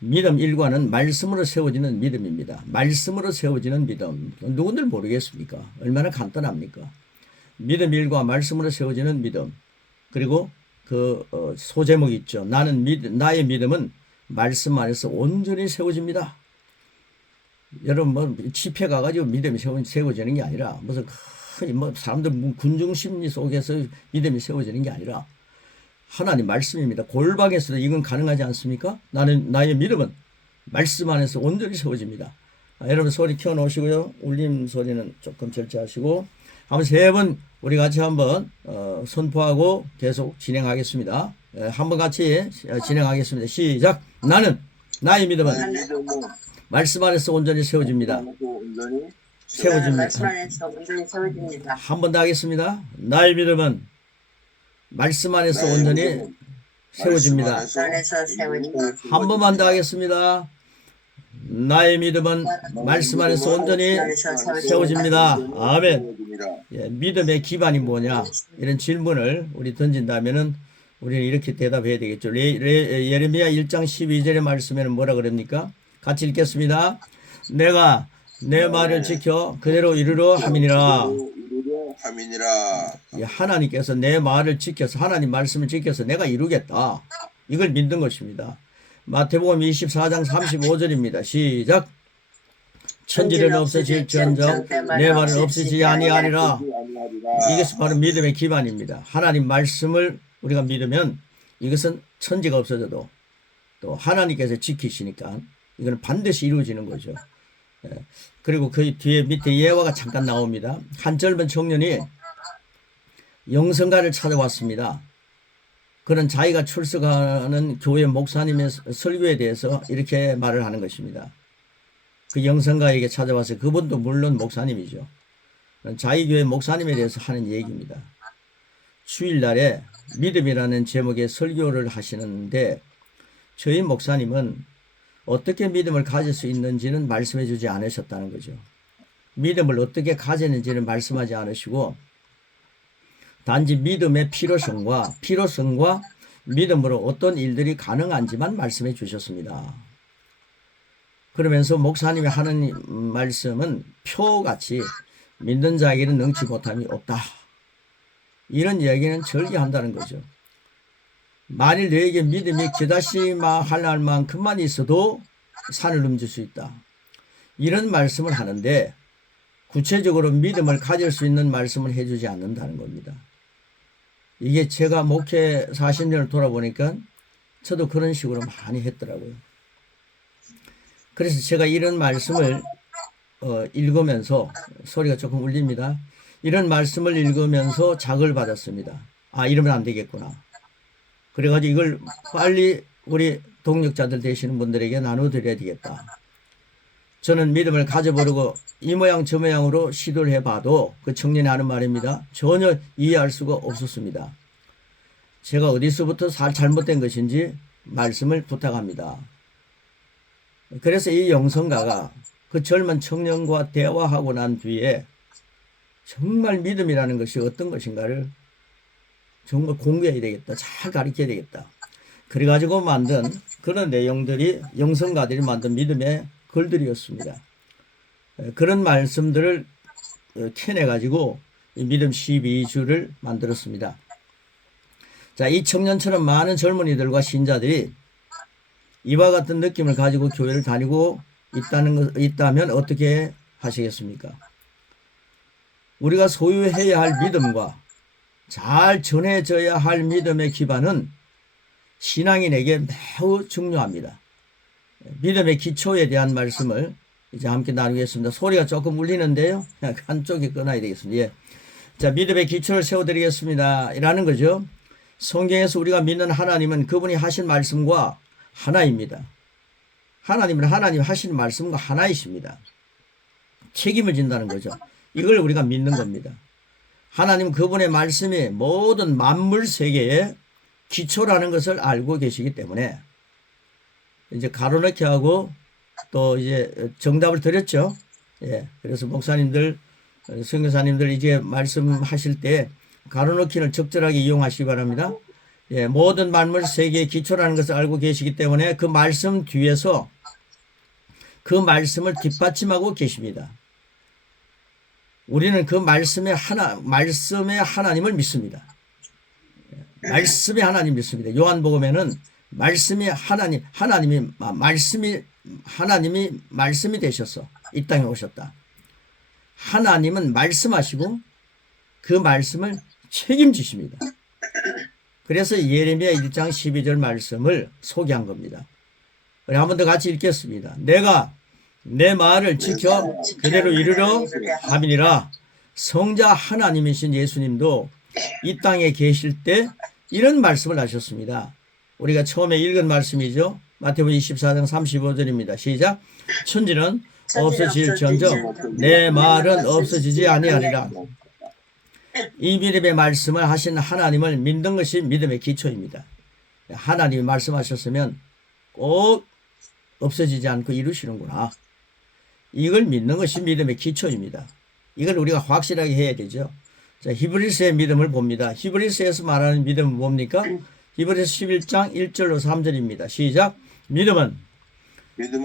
믿음 일과는 말씀으로 세워지는 믿음입니다. 말씀으로 세워지는 믿음. 누군들 모르겠습니까? 얼마나 간단합니까? 믿음 일과 말씀으로 세워지는 믿음. 그리고 그 소제목이 있죠. 나의 믿음은 말씀 안에서 온전히 세워집니다. 여러분 뭐 집회 가가지고 믿음이 세워지는 게 아니라 무슨 뭐 사람들 군중 심리 속에서 믿음이 세워지는 게 아니라 하나님 말씀입니다. 골방에서도 이건 가능하지 않습니까? 나의 믿음은 말씀 안에서 온전히 세워집니다. 여러분 소리 켜놓으시고요. 울림 소리는 조금 절제하시고 한번 세 번 우리 같이 한번 선포하고 계속 진행하겠습니다. 한번 같이 진행하겠습니다. 시작. 나의 믿음은 말씀 안에서 온전히 세워집니다. 세워집니다. 한 번 더 하겠습니다. 나의 믿음은 말씀 안에서 온전히 세워집니다. 한 번만 더 하겠습니다. 나의 믿음은 말씀 안에서 온전히 세워집니다. 아멘. 예, 믿음의 기반이 뭐냐? 이런 질문을 우리 던진다면은 우리는 이렇게 대답해야 되겠죠. 예레미야 1장 12절의 말씀에는 뭐라 그럽니까? 같이 읽겠습니다. 내가 내 말을 지켜 그대로 이루려 함이니라. 예, 하나님께서 내 말을 지켜서 하나님 말씀을 지켜서 내가 이루겠다. 이걸 믿는 것입니다. 마태복음 24장 35절입니다. 시작. 천지는 없어질지언정 내 말은 없어지지 아니하리라. 이것이 바로 믿음의 기반입니다. 하나님 말씀을 우리가 믿으면 이것은 천지가 없어져도 또 하나님께서 지키시니까 이거는 반드시 이루어지는 거죠. 그리고 그 뒤에 밑에 예화가 잠깐 나옵니다. 한 젊은 청년이 영성가를 찾아왔습니다. 그는 자기가 출석하는 교회 목사님의 설교에 대해서 이렇게 말을 하는 것입니다. 그 영성가에게 찾아와서 그분도 물론 목사님이죠. 자기 교회 목사님에 대해서 하는 얘기입니다. 주일날에 믿음이라는 제목의 설교를 하시는데 저희 목사님은 어떻게 믿음을 가질 수 있는지는 말씀해 주지 않으셨다는 거죠. 믿음을 어떻게 가지는지는 말씀하지 않으시고 단지 믿음의 필요성과 믿음으로 어떤 일들이 가능한지만 말씀해 주셨습니다. 그러면서 목사님이 하는 말씀은 표같이 믿는 자에게는 능치 못함이 없다. 이런 이야기는 절개한다는 거죠. 만일 너에게 믿음이 겨다시마 할 만큼만 있어도 산을 넘길 수 있다. 이런 말씀을 하는데 구체적으로 믿음을 가질 수 있는 말씀을 해주지 않는다는 겁니다. 이게 제가 목회 40년을 돌아보니까 저도 그런 식으로 많이 했더라고요. 그래서 제가 이런 말씀을 읽으면서 소리가 조금 울립니다. 이런 말씀을 읽으면서 자극을 받았습니다. 아, 이러면 안 되겠구나. 그래가지고 이걸 빨리 우리 동력자들 되시는 분들에게 나눠드려야 되겠다. 저는 믿음을 가져보려고 이 모양 저 모양으로 시도를 해봐도 그 청년이 하는 말입니다. 전혀 이해할 수가 없었습니다. 제가 어디서부터 잘못된 것인지 말씀을 부탁합니다. 그래서 이 영성가가 그 젊은 청년과 대화하고 난 뒤에 정말 믿음이라는 것이 어떤 것인가를 정말 공부해야 되겠다. 잘 가르쳐야 되겠다. 그래가지고 만든 그런 내용들이 영성가들이 만든 믿음의 글들이었습니다. 그런 말씀들을 캐내가지고 믿음 12주를 만들었습니다. 자, 이 청년처럼 많은 젊은이들과 신자들이 이와 같은 느낌을 가지고 교회를 다니고 있다면 어떻게 하시겠습니까? 우리가 소유해야 할 믿음과 잘 전해져야 할 믿음의 기반은 신앙인에게 매우 중요합니다. 믿음의 기초에 대한 말씀을 이제 함께 나누겠습니다. 소리가 조금 울리는데요. 한쪽이 끊어야 되겠습니다. 예. 자, 믿음의 기초를 세워드리겠습니다. 이라는 거죠. 성경에서 우리가 믿는 하나님은 그분이 하신 말씀과 하나입니다. 하나님은 하나님 하신 말씀과 하나이십니다. 책임을 진다는 거죠. 이걸 우리가 믿는 겁니다. 하나님 그분의 말씀이 모든 만물 세계의 기초라는 것을 알고 계시기 때문에 이제 가로넣기 하고 또 이제 정답을 드렸죠. 예. 그래서 목사님들, 선교사님들 이제 말씀하실 때 가로넣기를 적절하게 이용하시기 바랍니다. 예, 모든 만물 세계의 기초라는 것을 알고 계시기 때문에 그 말씀 뒤에서 그 말씀을 뒷받침하고 계십니다. 우리는 그 말씀의 하나님을 믿습니다. 말씀의 하나님 믿습니다. 요한복음에는 말씀이 하나님이 말씀이 되셔서 이 땅에 오셨다. 하나님은 말씀하시고 그 말씀을 책임지십니다. 그래서 예레미야 1장 12절 말씀을 소개한 겁니다. 한 번 더 같이 읽겠습니다. 내가 내 말을 지켜 그대로 이루려 함이니라. 성자 하나님이신 예수님도 이 땅에 계실 때 이런 말씀을 하셨습니다. 우리가 처음에 읽은 말씀이죠. 마태복음 24장 35절입니다. 시작. 천지는 없어질지언정 내 말은 없어지지 아니하리라. 이 믿음의 말씀을 하신 하나님을 믿는 것이 믿음의 기초입니다. 하나님이 말씀하셨으면 꼭 없어지지 않고 이루시는구나. 이걸 믿는 것이 믿음의 기초입니다. 이걸 우리가 확실하게 해야 되죠. 자, 히브리서의 믿음을 봅니다. 히브리서에서 말하는 믿음은 뭡니까? 히브리서 11장 1절로 3절입니다. 시작. 믿음은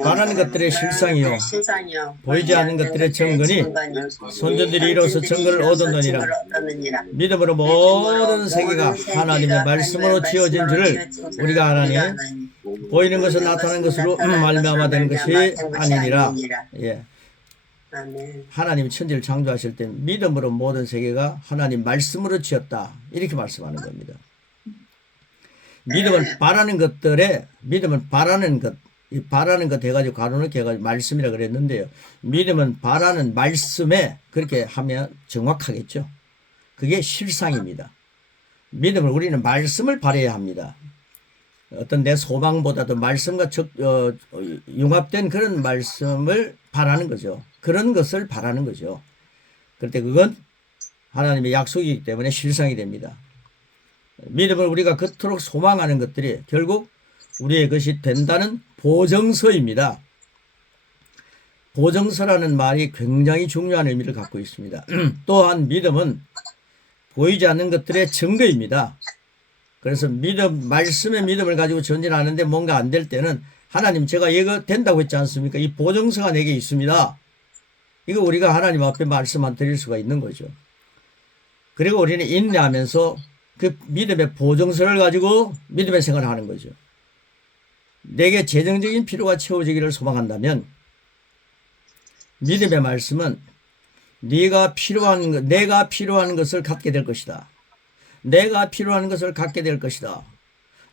바라는 것들의 실상이요 보이지 않는 것들의 증거니 선조들이 이로써 증거를 얻었느니라. 믿음으로 모든 세계가 하나님의 말씀으로 지어진 줄을 우리가 아나니 보이는 것은 나타난 것으로 말미암아 되는 것이 아니니라. 예. 하나님이 천지를 창조하실 때 믿음으로 모든 세계가 하나님 말씀으로 지었다. 이렇게 말씀하는 겁니다. 믿음은 바라는 것, 이 바라는 것 해가지고 가로놓게 해가지고 말씀이라 그랬는데요. 믿음은 바라는 말씀에 그렇게 하면 정확하겠죠. 그게 실상입니다. 믿음을 우리는 말씀을 바라야 합니다. 어떤 내 소망보다도 말씀과 융합된 그런 말씀을 바라는 거죠. 그런 것을 바라는 거죠. 그런데 그건 하나님의 약속이기 때문에 실상이 됩니다. 믿음을 우리가 그토록 소망하는 것들이 결국 우리의 것이 된다는 보증서입니다. 보증서라는 말이 굉장히 중요한 의미를 갖고 있습니다. 또한 믿음은 보이지 않는 것들의 증거입니다. 그래서 말씀의 믿음을 가지고 전진하는데 뭔가 안 될 때는 하나님 제가 이거 된다고 했지 않습니까? 이 보증서가 내게 있습니다. 이거 우리가 하나님 앞에 말씀만 드릴 수가 있는 거죠. 그리고 우리는 인내하면서 그 믿음의 보증서를 가지고 믿음의 생활을 하는 거죠. 내게 재정적인 필요가 채워지기를 소망한다면 믿음의 말씀은 내가 필요한 것을 갖게 될 것이다. 내가 필요한 것을 갖게 될 것이다.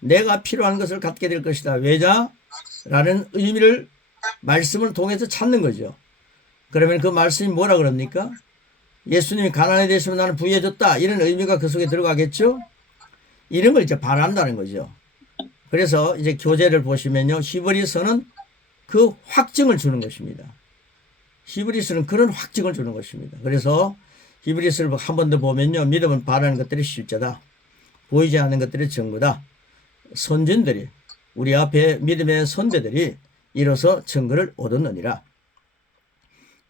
내가 필요한 것을 갖게 될 것이다. 왜냐? 라는 의미를 말씀을 통해서 찾는 거죠. 그러면 그 말씀이 뭐라 그럽니까? 예수님이 가난해 되시면 나는 부유해졌다. 이런 의미가 그 속에 들어가겠죠? 이런 걸 이제 바란다는 거죠. 그래서 이제 교재를 보시면요. 히브리서는 그 확증을 주는 것입니다. 히브리서는 그런 확증을 주는 것입니다. 그래서 히브리서를 한 번 더 보면요. 믿음은 바라는 것들이 실제다. 보이지 않는 것들이 증거다. 선진들이 우리 앞에 믿음의 선배들이 이로써 증거를 얻었느니라.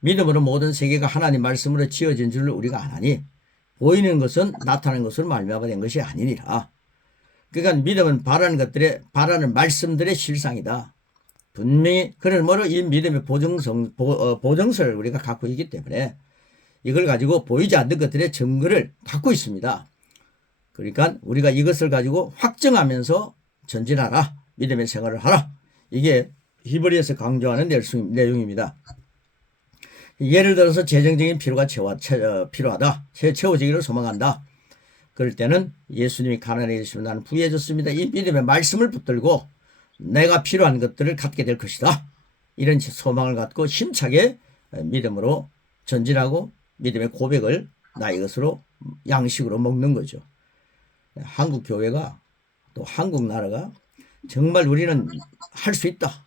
믿음으로 모든 세계가 하나님 말씀으로 지어진 줄을 우리가 아나니 보이는 것은 나타나는 것으로 말미암아 된 것이 아니니라. 그러니까 믿음은 바라는 말씀들의 실상이다. 분명히 그러므로 이 믿음의 보증서를 우리가 갖고 있기 때문에 이걸 가지고 보이지 않는 것들의 증거를 갖고 있습니다. 그러니까 우리가 이것을 가지고 확증하면서 전진하라. 믿음의 생활을 하라. 이게 히브리에서 강조하는 내용입니다. 예를 들어서 재정적인 필요가 필요하다. 채워지기를 소망한다. 그럴 때는 예수님이 가난해 계시면 나는 부유해졌습니다. 이 믿음의 말씀을 붙들고 내가 필요한 것들을 갖게 될 것이다. 이런 소망을 갖고 힘차게 믿음으로 전진하고 믿음의 고백을 나의 것으로 양식으로 먹는 거죠. 한국 교회가 또 한국 나라가 정말 우리는 할 수 있다.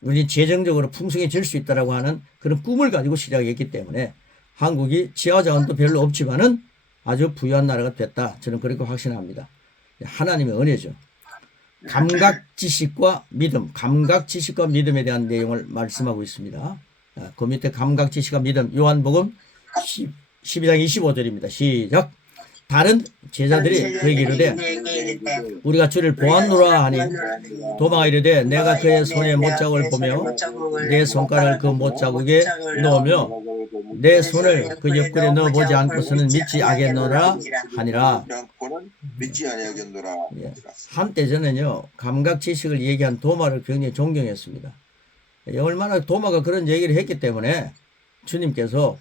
우리 재정적으로 풍성해질 수 있다라고 하는 그런 꿈을 가지고 시작했기 때문에 한국이 지하자원도 별로 없지만은 아주 부유한 나라가 됐다. 저는 그렇게 확신합니다. 하나님의 은혜죠. 감각지식과 믿음에 대한 내용을 말씀하고 있습니다. 그 밑에 감각지식과 믿음, 요한복음 12장 25절입니다. 시작. 다른 제자들이 그에게 이르되 우리가 주를 보았노라 하니 도마가 이르되 내가 그의 손에 못자국을 보며 내 손가락을 그 못자국에 넣으며 내 손을 그 옆구리에 넣어보지 않고서는 믿지 아겠노라 하니라. 예. 한때 저는요 감각 지식을 얘기한 도마를 굉장히 존경했습니다. 얼마나 도마가 그런 얘기를 했기 때문에 주님께서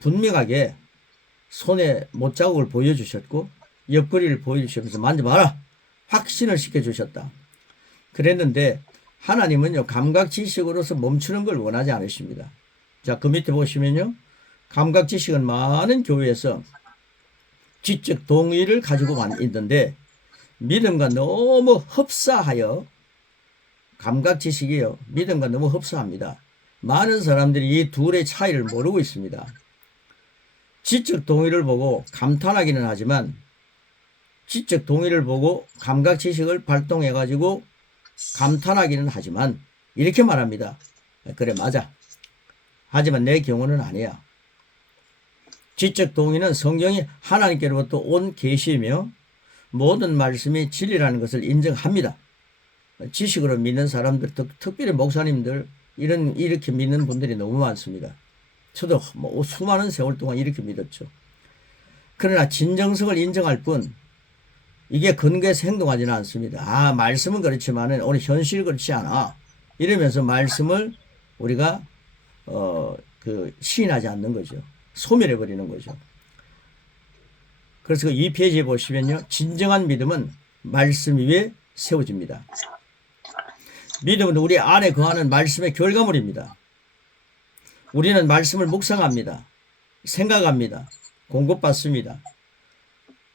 분명하게 손에 못자국을 보여주셨고 옆구리를 보여주시면서 만져봐라 확신을 시켜주셨다. 그랬는데 하나님은요 감각 지식으로서 멈추는 걸 원하지 않으십니다. 자, 그 밑에 보시면요 감각 지식은 많은 교회에서 지적 동의를 가지고 있는데 믿음과 너무 흡사하여 감각 지식이요 믿음과 너무 흡사합니다. 많은 사람들이 이 둘의 차이를 모르고 있습니다. 지적 동의를 보고 감탄하기는 하지만 지적 동의를 보고 감각 지식을 발동해 가지고 감탄하기는 하지만 이렇게 말합니다. 그래 맞아. 하지만 내 경우는 아니야. 지적 동의는 성경이 하나님께로부터 온 계시이며 모든 말씀이 진리라는 것을 인정합니다. 지식으로 믿는 사람들, 특별히 목사님들 이렇게 믿는 분들이 너무 많습니다. 저도 수많은 세월 동안 이렇게 믿었죠. 그러나 진정성을 인정할 뿐 이게 근거에서 행동하지는 않습니다. 아 말씀은 그렇지만 오늘 현실이 그렇지 않아. 이러면서 말씀을 우리가 시인하지 않는 거죠. 소멸해 버리는 거죠. 그래서 2페이지에 보시면요. 진정한 믿음은 말씀 위에 세워집니다. 믿음은 우리 안에 거하는 말씀의 결과물입니다. 우리는 말씀을 묵상합니다. 생각합니다. 공급받습니다.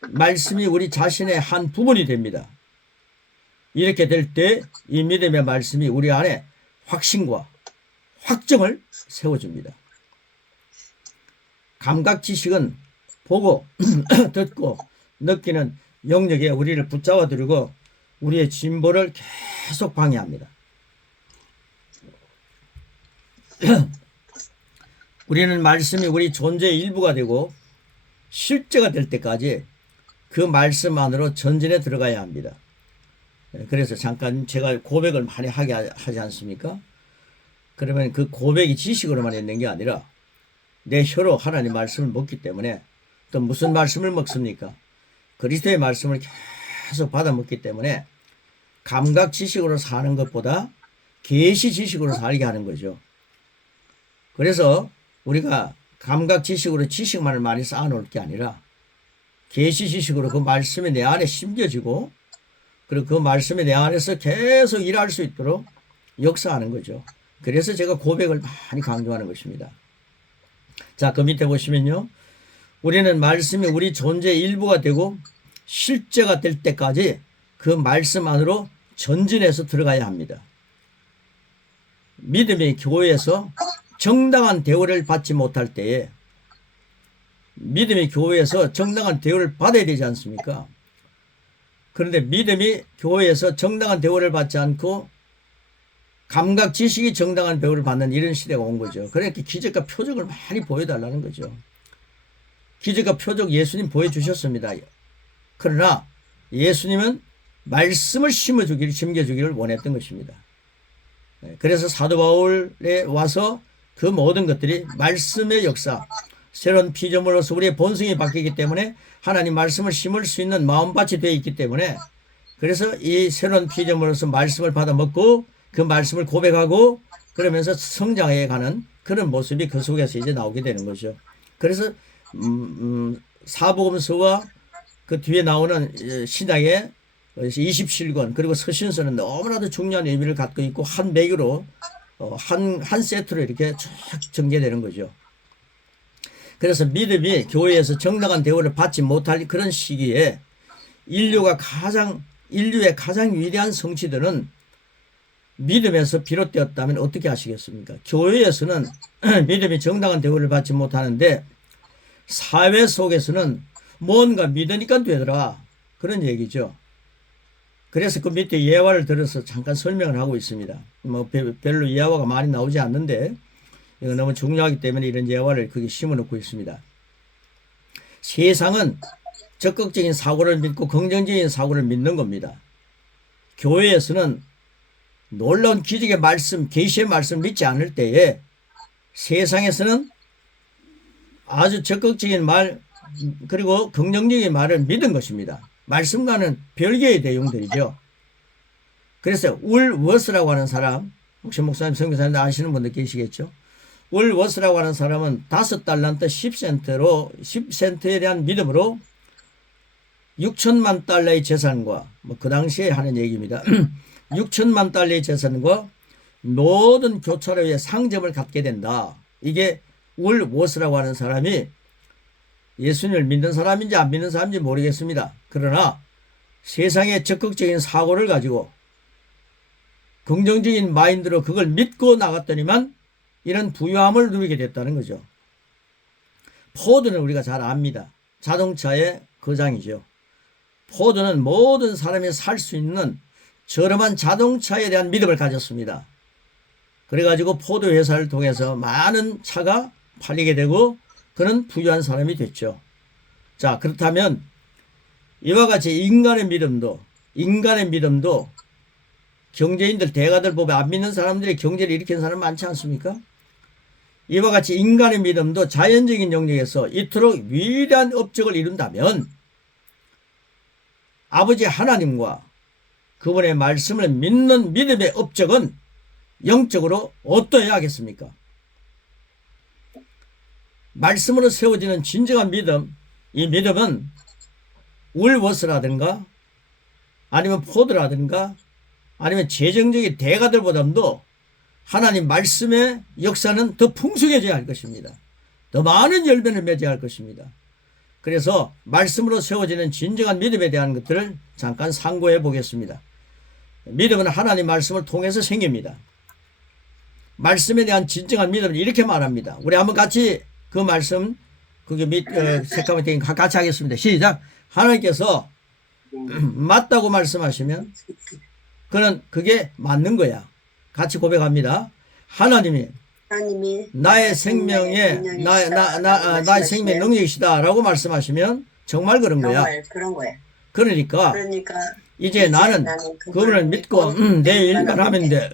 말씀이 우리 자신의 한 부분이 됩니다. 이렇게 될 때 이 믿음의 말씀이 우리 안에 확신과 확정을 세워줍니다. 감각 지식은 보고 듣고 느끼는 영역에 우리를 붙잡아 들고 우리의 진보를 계속 방해합니다. 우리는 말씀이 우리 존재의 일부가 되고 실제가 될 때까지 그 말씀 안으로 전진해 들어가야 합니다. 그래서 잠깐 제가 고백을 많이 하지 않습니까? 그러면 그 고백이 지식으로만 있는 게 아니라 내 혀로 하나님 말씀을 먹기 때문에 또 무슨 말씀을 먹습니까? 그리스도의 말씀을 계속 받아 먹기 때문에 감각 지식으로 사는 것보다 계시 지식으로 살게 하는 거죠. 그래서 우리가 감각 지식으로 지식만을 많이 쌓아놓을 게 아니라 계시 지식으로 그 말씀이 내 안에 심겨지고 그리고 그 말씀이 내 안에서 계속 일할 수 있도록 역사하는 거죠. 그래서 제가 고백을 많이 강조하는 것입니다. 자, 그 밑에 보시면요. 우리는 말씀이 우리 존재의 일부가 되고 실제가 될 때까지 그 말씀 안으로 전진해서 들어가야 합니다. 믿음이 교회에서 정당한 대우를 받지 못할 때에 믿음이 교회에서 정당한 대우를 받아야 되지 않습니까? 그런데 믿음이 교회에서 정당한 대우를 받지 않고 감각 지식이 정당한 대우를 받는 이런 시대가 온 거죠. 그러니까 기적과 표적을 많이 보여달라는 거죠. 기적과 표적 예수님 보여주셨습니다. 그러나 예수님은 말씀을 심겨주기를 원했던 것입니다. 그래서 사도 바울에 와서 그 모든 것들이 말씀의 역사, 새로운 피조물로서 우리의 본성이 바뀌기 때문에 하나님 말씀을 심을 수 있는 마음밭이 되어 있기 때문에 그래서 이 새로운 피조물로서 말씀을 받아 먹고 그 말씀을 고백하고 그러면서 성장해 가는 그런 모습이 그 속에서 이제 나오게 되는 거죠. 그래서 사복음서와 그 뒤에 나오는 신약의 27권 그리고 서신서는 너무나도 중요한 의미를 갖고 있고 한 맥으로 한 세트로 이렇게 쭉 전개되는 거죠. 그래서 믿음이 교회에서 정당한 대우를 받지 못할 그런 시기에 인류의 가장 위대한 성취들은 믿음에서 비롯되었다면 어떻게 하시겠습니까? 교회에서는 믿음이 정당한 대우를 받지 못하는데 사회 속에서는 뭔가 믿으니까 되더라 그런 얘기죠. 그래서 그 밑에 예화를 들어서 잠깐 설명을 하고 있습니다. 뭐 별로 예화가 많이 나오지 않는데 이거 너무 중요하기 때문에 이런 예화를 거기 심어놓고 있습니다. 세상은 적극적인 사고를 믿고 긍정적인 사고를 믿는 겁니다. 교회에서는 놀라운 기적의 말씀, 계시의 말씀을 믿지 않을 때에 세상에서는 아주 적극적인 말 그리고 긍정적인 말을 믿은 것입니다. 말씀과는 별개의 내용들이죠. 그래서 울워스라고 하는 사람, 혹시 목사님, 선교사님 아시는 분들 계시겠죠? 울워스라고 하는 사람은 5달란트 10센트에 대한 믿음으로 6천만 달러의 재산과 그 당시에 하는 얘기입니다. 6천만 달러의 재산과 모든 교차로에 상점을 갖게 된다. 이게 울워스라고 하는 사람이 예수님을 믿는 사람인지 안 믿는 사람인지 모르겠습니다. 그러나 세상의 적극적인 사고를 가지고 긍정적인 마인드로 그걸 믿고 나갔더니만 이런 부유함을 누리게 됐다는 거죠. 포드는 우리가 잘 압니다. 자동차의 거장이죠. 포드는 모든 사람이 살 수 있는 저렴한 자동차에 대한 믿음을 가졌습니다. 그래가지고 포드 회사를 통해서 많은 차가 팔리게 되고 그는 부유한 사람이 됐죠. 자, 그렇다면 이와 같이 인간의 믿음도 경제인들, 대가들 보면 안 믿는 사람들이 경제를 일으키는 사람 많지 않습니까? 이와 같이 인간의 믿음도 자연적인 영역에서 이토록 위대한 업적을 이룬다면 아버지 하나님과 그분의 말씀을 믿는 믿음의 업적은 영적으로 어떠해야 하겠습니까? 말씀으로 세워지는 진정한 믿음, 이 믿음은 울워스라든가 아니면 포드라든가 아니면 재정적인 대가들보다도 하나님 말씀의 역사는 더 풍성해져야 할 것입니다. 더 많은 열매를 맺어야 할 것입니다. 그래서 말씀으로 세워지는 진정한 믿음에 대한 것들을 잠깐 상고해 보겠습니다. 믿음은 하나님 말씀을 통해서 생깁니다. 말씀에 대한 진정한 믿음을 이렇게 말합니다. 우리 한번 같이 그 말씀 그게 색감이 되긴 같이 하겠습니다. 시작. 하나님께서 맞다고 말씀하시면 그게 맞는 거야. 같이 고백합니다. 하나님이 나의 생명의 나의 생명의 능력이시다라고 말씀하시면 정말 그런 거야. 그러니까 이제 나는 그분을 믿고 내 일만 하면 돼.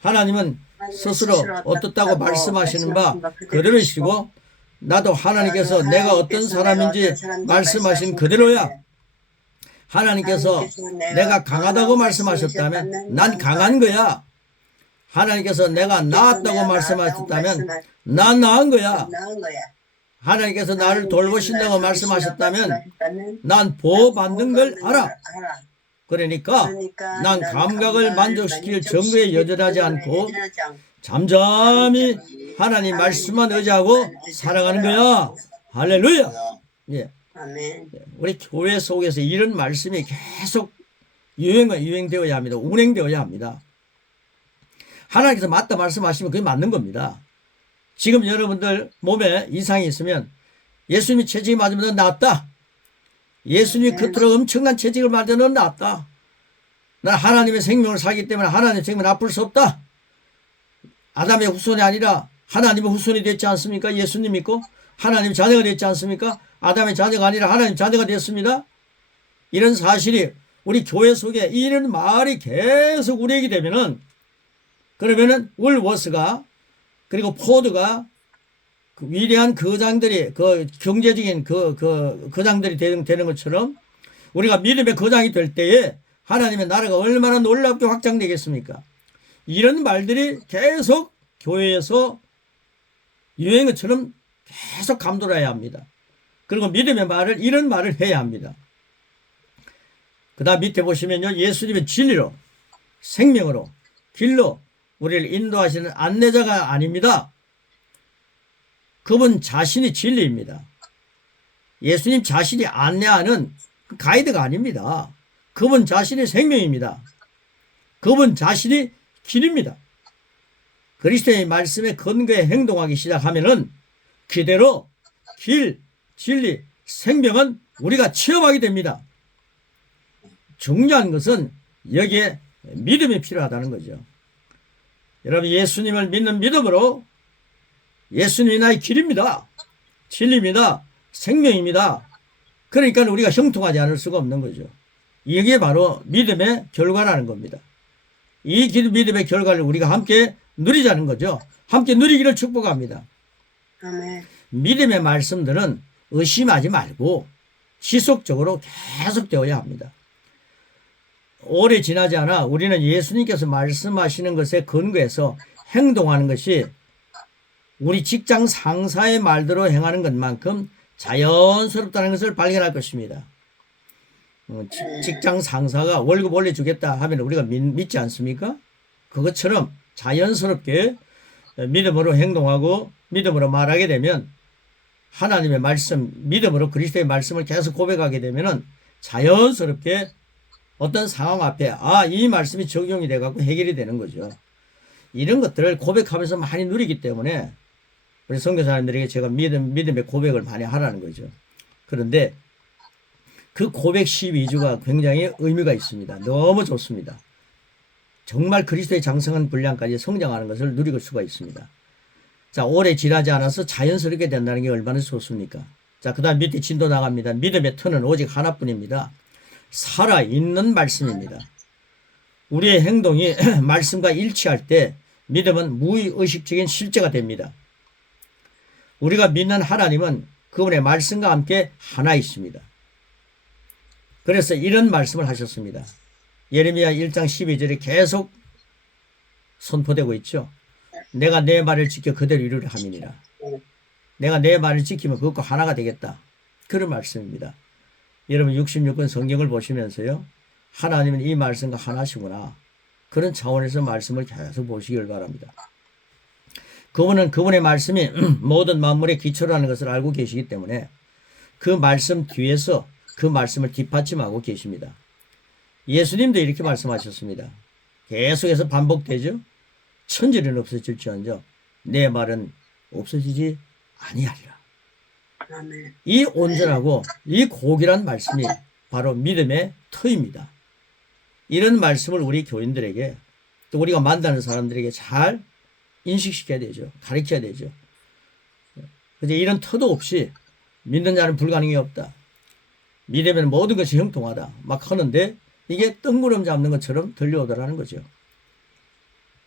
하나님은 스스로 어떻다고 말씀하시는 바 그대로이시고 나도 하나님께서 내가 어떤 사람인지 말씀하신 그대로야. 하나님께서 내가 강하다고 말씀하셨다면 난 강한 거야. 하나님께서 내가 나았다고 말씀하셨다면 난 나은 거야. 하나님께서 나를 돌보신다고 말씀하셨다면 난 보호받는 걸 알아. 그러니까 난 감각을 만족시킬 정도에 여전하지 않고 잠잠히 하나님 말씀만 의지하고 살아가는 거야. 할렐루야. 예. 우리 교회 속에서 이런 말씀이 계속 유행되어야 합니다. 운행되어야 합니다. 하나님께서 맞다 말씀하시면 그게 맞는 겁니다. 지금 여러분들 몸에 이상이 있으면 예수님이 채찍이 맞으면 넌 낫다. 예수님이 그토록 엄청난 채찍을 맞으면 넌 낫다. 난 하나님의 생명을 살기 때문에 하나님의 생명을 아플 수 없다. 아담의 후손이 아니라 하나님의 후손이 됐지 않습니까? 예수님 믿고 하나님 자녀가 됐지 않습니까? 아담의 자녀가 아니라 하나님 자녀가 됐습니다. 이런 사실이 우리 교회 속에 이런 말이 계속 우리에게 되면은 그러면은 울워스가 그리고 포드가 그 위대한 거장들이 그 경제적인 거장들이 되는 것처럼 우리가 믿음의 거장이 될 때에 하나님의 나라가 얼마나 놀랍게 확장되겠습니까? 이런 말들이 계속 교회에서 유행인 것처럼 계속 감돌아야 합니다. 그리고 믿음의 말을 이런 말을 해야 합니다. 그 다음 밑에 보시면요. 예수님의 진리로 생명으로 길로 우리를 인도하시는 안내자가 아닙니다. 그분 자신이 진리입니다. 예수님 자신이 안내하는 가이드가 아닙니다. 그분 자신이 생명입니다. 그분 자신이 길입니다. 그리스도의 말씀에 근거해 행동하기 시작하면은 그대로 길, 진리, 생명은 우리가 체험하게 됩니다. 중요한 것은 여기에 믿음이 필요하다는 거죠. 여러분 예수님을 믿는 믿음으로 예수님이 나의 길입니다. 진리입니다. 생명입니다. 그러니까 우리가 형통하지 않을 수가 없는 거죠. 이게 바로 믿음의 결과라는 겁니다. 이 믿음의 결과를 우리가 함께 누리자는 거죠. 함께 누리기를 축복합니다. 아멘. 믿음의 말씀들은 의심하지 말고 지속적으로 계속되어야 합니다. 오래 지나지 않아 우리는 예수님께서 말씀하시는 것에 근거해서 행동하는 것이 우리 직장 상사의 말대로 행하는 것만큼 자연스럽다는 것을 발견할 것입니다. 직장 상사가 월급 올려주겠다 하면 우리가 믿지 않습니까? 그것처럼 자연스럽게 믿음으로 행동하고 믿음으로 말하게 되면 하나님의 말씀, 믿음으로 그리스도의 말씀을 계속 고백하게 되면 자연스럽게 어떤 상황 앞에 이 말씀이 적용이 돼갖고 해결이 되는 거죠. 이런 것들을 고백하면서 많이 누리기 때문에 우리 선교사님들에게 제가 믿음의 고백을 많이 하라는 거죠. 그런데 그 고백 12주가 굉장히 의미가 있습니다. 너무 좋습니다. 정말 그리스도의 장성한 분량까지 성장하는 것을 누릴 수가 있습니다. 자, 오래 지나지 않아서 자연스럽게 된다는 게 얼마나 좋습니까? 자, 그 다음 밑에 진도 나갑니다. 믿음의 터는 오직 하나뿐입니다. 살아있는 말씀입니다. 우리의 행동이 말씀과 일치할 때 믿음은 무의식적인 실제가 됩니다. 우리가 믿는 하나님은 그분의 말씀과 함께 하나 있습니다. 그래서 이런 말씀을 하셨습니다. 예레미야 1장 12절에 계속 선포되고 있죠. 내가 내 말을 지켜 그대로 이루려 함이니라. 내가 내 말을 지키면 그것과 하나가 되겠다. 그런 말씀입니다. 여러분 66권 성경을 보시면서요. 하나님은 이 말씀과 하나시구나. 그런 차원에서 말씀을 계속 보시길 바랍니다. 그분은 그분의 말씀이 모든 만물의 기초라는 것을 알고 계시기 때문에 그 말씀 뒤에서 그 말씀을 뒷받침하고 계십니다. 예수님도 이렇게 말씀하셨습니다. 계속해서 반복되죠. 천지는 없어질지언정 내 말은 없어지지 아니하리라. 아멘. 이 온전하고 이 고귀한 말씀이 바로 믿음의 터입니다. 이런 말씀을 우리 교인들에게 또 우리가 만나는 사람들에게 잘 인식시켜야 되죠. 가르쳐야 되죠. 그런데 이런 터도 없이 믿는 자는 불가능이 없다. 믿으면 모든 것이 형통하다. 막 하는데 이게 뜬구름 잡는 것처럼 들려오더라는 거죠.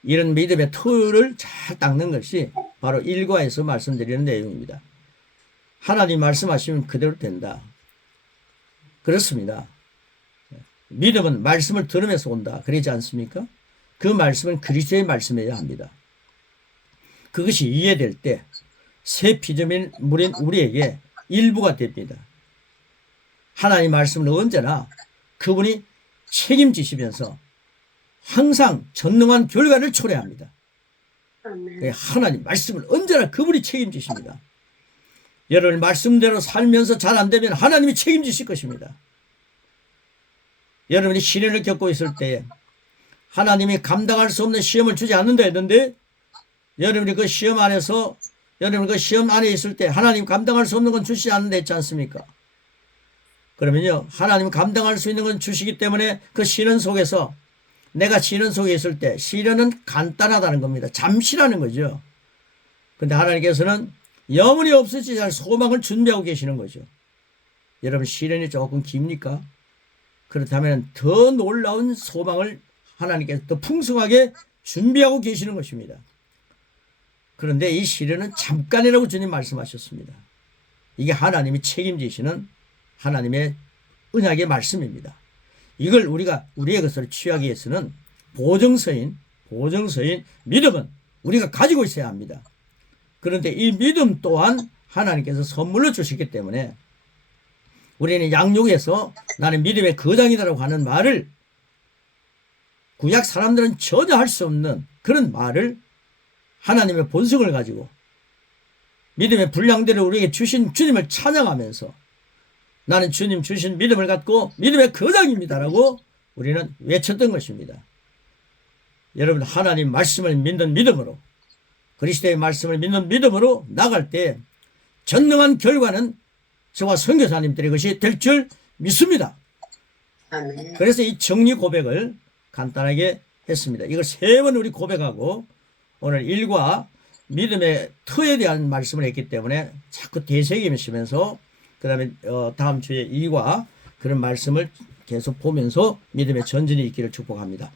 이런 믿음의 터를 잘 닦는 것이 바로 일과에서 말씀드리는 내용입니다. 하나님 말씀하시면 그대로 된다. 그렇습니다. 믿음은 말씀을 들으면서 온다. 그러지 않습니까? 그 말씀은 그리스도의 말씀이어야 합니다. 그것이 이해될 때 새 피조물인 우리에게 일부가 됩니다. 하나님 말씀은 언제나 그분이 책임지시면서 항상 전능한 결과를 초래합니다. 하나님 말씀을 언제나 그분이 책임지십니다. 여러분 말씀대로 살면서 잘 안 되면 하나님이 책임지실 것입니다. 여러분이 시련을 겪고 있을 때 하나님이 감당할 수 없는 시험을 주지 않는다 했는데 여러분이 그 시험 안에서 여러분 그 시험 안에 있을 때 하나님 감당할 수 없는 건 주시지 않는다 했지 않습니까? 그러면요 하나님 감당할 수 있는 건 주시기 때문에 그 시련 속에서 내가 시련 속에 있을 때 시련은 간단하다는 겁니다. 잠시라는 거죠. 그런데 하나님께서는 영원히 없어지지 않을 소망을 준비하고 계시는 거죠. 여러분 시련이 조금 깁니까? 그렇다면 더 놀라운 소망을 하나님께서 더 풍성하게 준비하고 계시는 것입니다. 그런데 이 시련은 잠깐이라고 주님 말씀하셨습니다. 이게 하나님이 책임지시는 하나님의 언약의 말씀입니다. 이걸 우리가 우리의 것을 취하기 위해서는 보증서인 믿음은 우리가 가지고 있어야 합니다. 그런데 이 믿음 또한 하나님께서 선물로 주시기 때문에 우리는 양육에서 나는 믿음의 거장이다라고 하는 말을 구약 사람들은 전혀 할 수 없는 그런 말을 하나님의 본성을 가지고 믿음의 분량대로 우리에게 주신 주님을 찬양하면서 나는 주님 주신 믿음을 갖고 믿음의 거장입니다라고 우리는 외쳤던 것입니다. 여러분 하나님 말씀을 믿는 믿음으로 그리스도의 말씀을 믿는 믿음으로 나갈 때 전능한 결과는 저와 선교사님들의 것이 될 줄 믿습니다. 아멘. 그래서 이 정리 고백을 간단하게 했습니다. 이걸 3번 우리 고백하고 오늘 일과 믿음의 터에 대한 말씀을 했기 때문에 자꾸 되새기면서 그다음에 다음 주에 2과 그런 말씀을 계속 보면서 믿음의 전진이 있기를 축복합니다.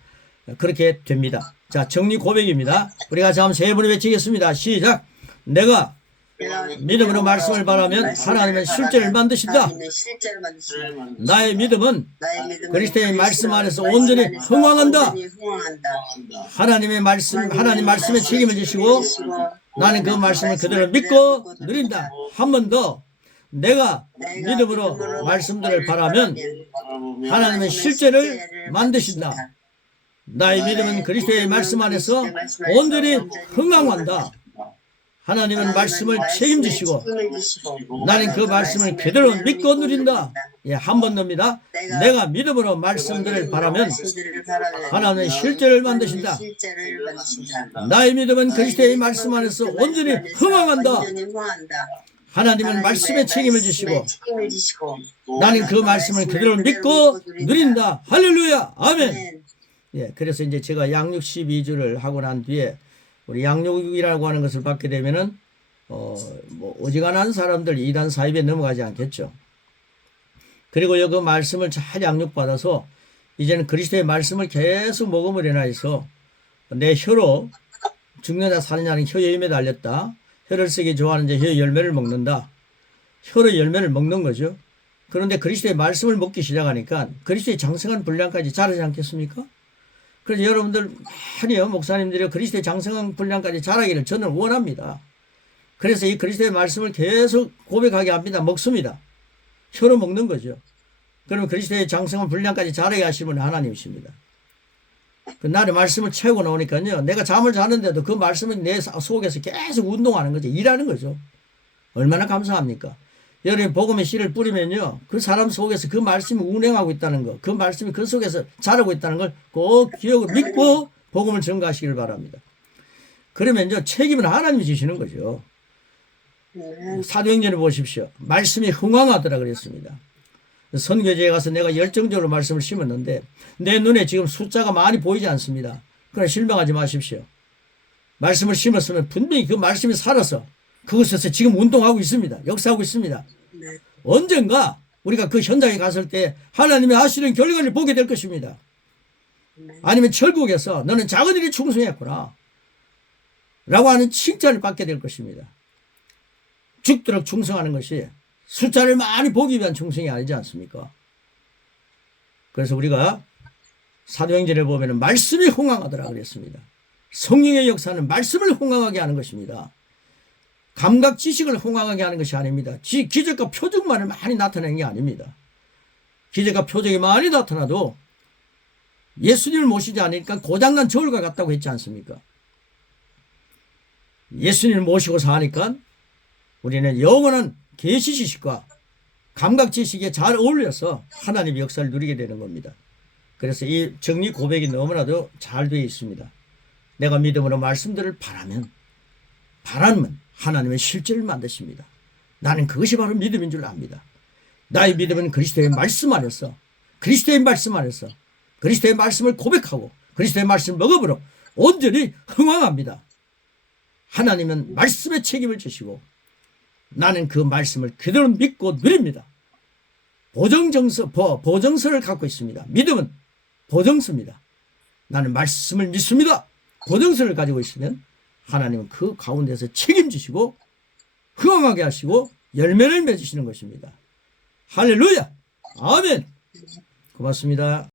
그렇게 됩니다. 자, 정리 고백입니다. 우리가 다음 세 번을 외치겠습니다. 시작. 내가 믿음으로 말씀을 바라면 하나님은 실제를 만드신다. 나의 믿음은 그리스도의 말씀 안에서 온전히 흥왕한다. 하나님 말씀에 책임을 지시고 나는 그 말씀을 그대로 믿고 누린다. 한 번 더. 내가 믿음으로 말씀들을 바라면 하나님은 실제를 만드신다. 나의 믿음은 그리스도의 말씀 안에서 온전히 흥왕한다. 하나님은 말씀을 책임지시고 나는 그 말씀을 그대로 믿고 누린다. 예, 한 번 더입니다. 내가 믿음으로 말씀들을 바라면 하나님은 실제를 만드신다. 나의 믿음은 그리스도의 말씀 안에서 온전히 흥왕한다. 하나님은 말씀에 책임을 지시고 나는 그 말씀을 그대로 믿고 누린다. 할렐루야. 아멘. 예, 그래서 이제 제가 양육 12주를 하고 난 뒤에 우리 양육이라고 하는 것을 받게 되면은 뭐 어지간한 사람들 이단 사입에 넘어가지 않겠죠. 그리고 그 말씀을 잘 양육받아서 이제는 그리스도의 말씀을 계속 먹음으로 해서 내 혀로 죽느냐 사느냐는 혀의 힘에 달렸다. 혀를 쓰기 좋아하는 자 혀의 열매를 먹는다. 혀의 열매를 먹는 거죠. 그런데 그리스도의 말씀을 먹기 시작하니까 그리스도의 장성한 분량까지 자라지 않겠습니까? 그래서 여러분들 많이요 목사님들이 그리스도의 장성한 분량까지 자라기를 저는 원합니다. 그래서 이 그리스도의 말씀을 계속 고백하게 합니다. 먹습니다. 혀로 먹는 거죠. 그러면 그리스도의 장성한 분량까지 자라게 하시는 분은 하나님이십니다. 그 날에 말씀을 채우고 나오니까요. 내가 잠을 자는데도 그 말씀은 내 속에서 계속 운동하는 거죠. 일하는 거죠. 얼마나 감사합니까? 여러분이 복음의 씨를 뿌리면요. 그 사람 속에서 그 말씀이 운행하고 있다는 거, 그 말씀이 그 속에서 자라고 있다는 걸 꼭 기억을 믿고 복음을 전가하시길 바랍니다. 그러면요. 책임은 하나님이 지시는 거죠. 사도행전을 보십시오. 말씀이 흥왕하더라 그랬습니다. 선교지에 가서 내가 열정적으로 말씀을 심었는데 내 눈에 지금 숫자가 많이 보이지 않습니다. 그러나 실망하지 마십시오. 말씀을 심었으면 분명히 그 말씀이 살아서 그곳에서 지금 운동하고 있습니다. 역사하고 있습니다. 언젠가 우리가 그 현장에 갔을 때 하나님이 하시는 결과를 보게 될 것입니다. 아니면 천국에서 너는 작은 일에 충성했구나 라고 하는 칭찬을 받게 될 것입니다. 죽도록 충성하는 것이 숫자를 많이 보기 위한 충성이 아니지 않습니까? 그래서 우리가 사도행전에 보면 말씀이 흥왕하더라 그랬습니다. 성령의 역사는 말씀을 흥왕하게 하는 것입니다. 감각 지식을 흥왕하게 하는 것이 아닙니다. 기적과 표적만을 많이 나타내는 게 아닙니다. 기적과 표적이 많이 나타나도 예수님을 모시지 않으니까 고장난 저울과 같다고 했지 않습니까? 예수님을 모시고 사니까 우리는 영원한 계시 지식과 감각 지식에 잘 어울려서 하나님의 역사를 누리게 되는 겁니다. 그래서 이 정리 고백이 너무나도 잘 되어 있습니다. 내가 믿음으로 말씀들을 바라면 하나님의 실제를 만드십니다. 나는 그것이 바로 믿음인 줄 압니다. 나의 믿음은 그리스도의 말씀 안에서 그리스도의 말씀을 고백하고 그리스도의 말씀을 먹음으로 온전히 흥왕합니다. 하나님은 말씀에 책임을 지시고 나는 그 말씀을 그대로 믿고 누립니다. 보정서를 갖고 있습니다. 믿음은 보정서입니다. 나는 말씀을 믿습니다. 보정서를 가지고 있으면 하나님은 그 가운데서 책임지시고 흥왕하게 하시고 열매를 맺으시는 것입니다. 할렐루야. 아멘. 고맙습니다.